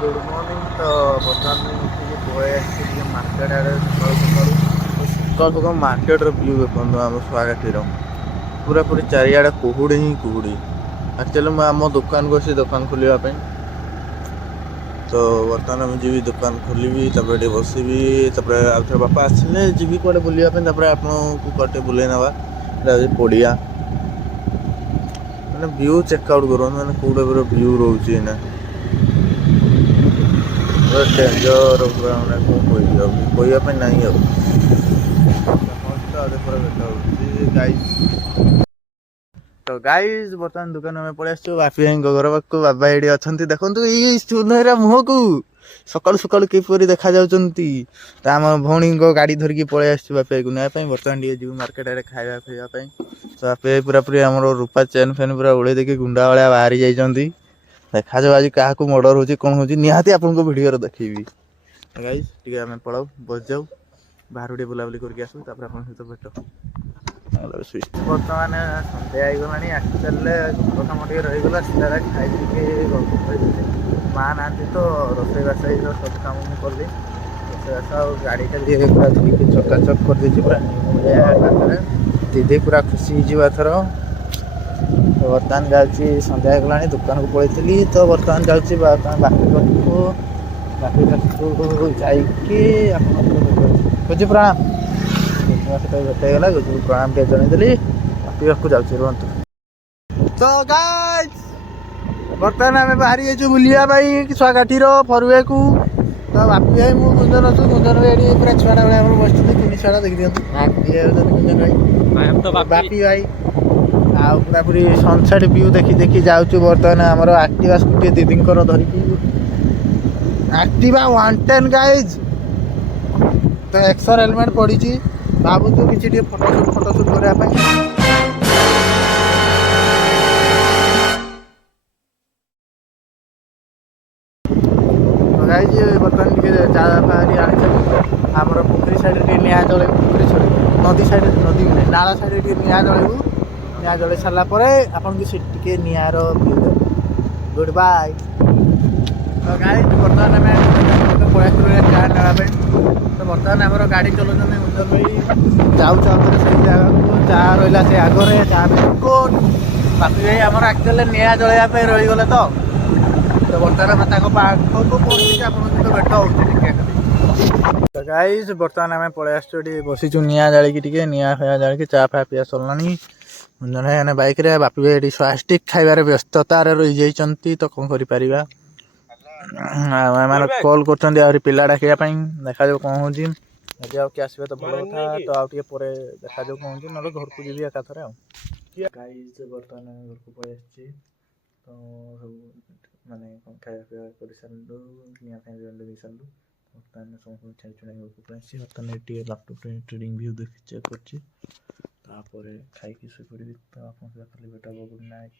Good morning. तो बर्तमान मुझे पलि मार्केट आड़े सकाल सकाल मार्केट व्यू देखो आम स्वागत पूरा पूरी चारिआडे कुहुड़ी ही कुहुड़ी। एक्चुअली मैं आम दुकान को दुकान खोलने तो बर्तमान मुझे जी दुकान खोलि बसबी आउे बापा आसले जी कड़े बुलापी आपको कटे बुले ना पड़िया मैंने व्यू चेकआउट करूँ मैंने कौटे पूरा व्यू रोचे ना डेंजर पूरा मैंने कौन कहवाई नहीं तो गाइज बर्तमान दुकान में पड़े बापी भाई घर पाक बाबा ये अच्छा देखो ये सुनहरा मुह को सकालू सकालू किपरि देखा आम भौणी गाड़ी धरिकी पलि आस बापी को ना बर्तमान जी मार्केट आड़े खाଇବା खाइबापी तो बापी पूरा पूरी आम रूपा चेन फेन पूरा उड़े देखिए गुंडा भाया बाहरी जाइए देखा जाओ आज क्या मर्डर हो कौन हो निहाती आपको भिडियो देखी गाइज टे आम पलाऊ बस जाऊ बाहर टे बुलाबुली करके आसू सहित भेट बर्तमान सन्ध्या होगला आक्चुअल प्रथम टे रहीगला सीधा खाई माँ ना तो रोसईबास सब कम मुझे कली रोसईबास गाड़ी का पूरा धोई चकाचक कर देती पूरा दीदी पूरा खुशी थर तो बर्तमान जाऊँगी सन्ध्या होगला दुकान को पलि तो बर्तमान जाऊँगी बाकी पाखु जाकि प्रणाम भेटगला प्रणाम टे जनईदेली बाकी पाखु जाऊँगी रुहतु। तो गाइस बर्तमान आम बाहरी बुलाई स्वागाठी फरुए को तो बापी भाई मुझे गुंजन अच्छु गुंजन भाई पूरा छुआटा भाई बस तीन छुआ देखी दिखाते गुंजन भाई बापी भाई आ पूरा पूरी सनसेट व्यू देखी देखी जाऊँ बर्तमान आमर एक्टिवा स्कूटी दीदी धरिकी एक्टिवा 110 गाइज तो एक्सर हेलमेट पड़ी भावुँ कि फोटोशूट करने गाइज बर्तमान टे चाहरी आमर पोखरी साइड निआ जल पोखरी छड़ नदी साइड नदी नहीं नाला साइड निआ जलू निआ जल सारापर आपन टे निआर व्यू गुड बाय। तो गाइज बर्तमान आम पलि चार्ज नापी तो बर्तमान आम गाड़ी चलाऊँ मुंजन भाई जाऊँ से जगह को चा रहा से आगे चा बिस्कुट बापी भाई आम एक्चुअली निआ जलवाई रहीगले तो बर्तमान पाखक पहुँची आप भेट हो तो गाइज बर्तमान आम पलि बसीचु निआ जाड़ी निआ फाया जाड़ी चा फा पिया सरला मुंजन भाई बाइक रे बापी भाई स्वास्टिक खाइबार व्यस्ततार रही जाइए तो कौन कर कल कर पिला डाकवाई देखा जाऊ कौन हो किए आसवे तो भल कथा तो आउ टे देखा जाऊ कौन हो ना घर को जी एकाथर गाइज बर्तमान घर को पलि तो माने खाया कर सारू निआ दे सारू बर्तमान समस्त छाई छुड़ा घर को पलि बर्तमान ये लैपटॉप ट्रेडिंग व्यू देख चेक कर खाई शुई पड़ी तो आप भेट गुड नाइट।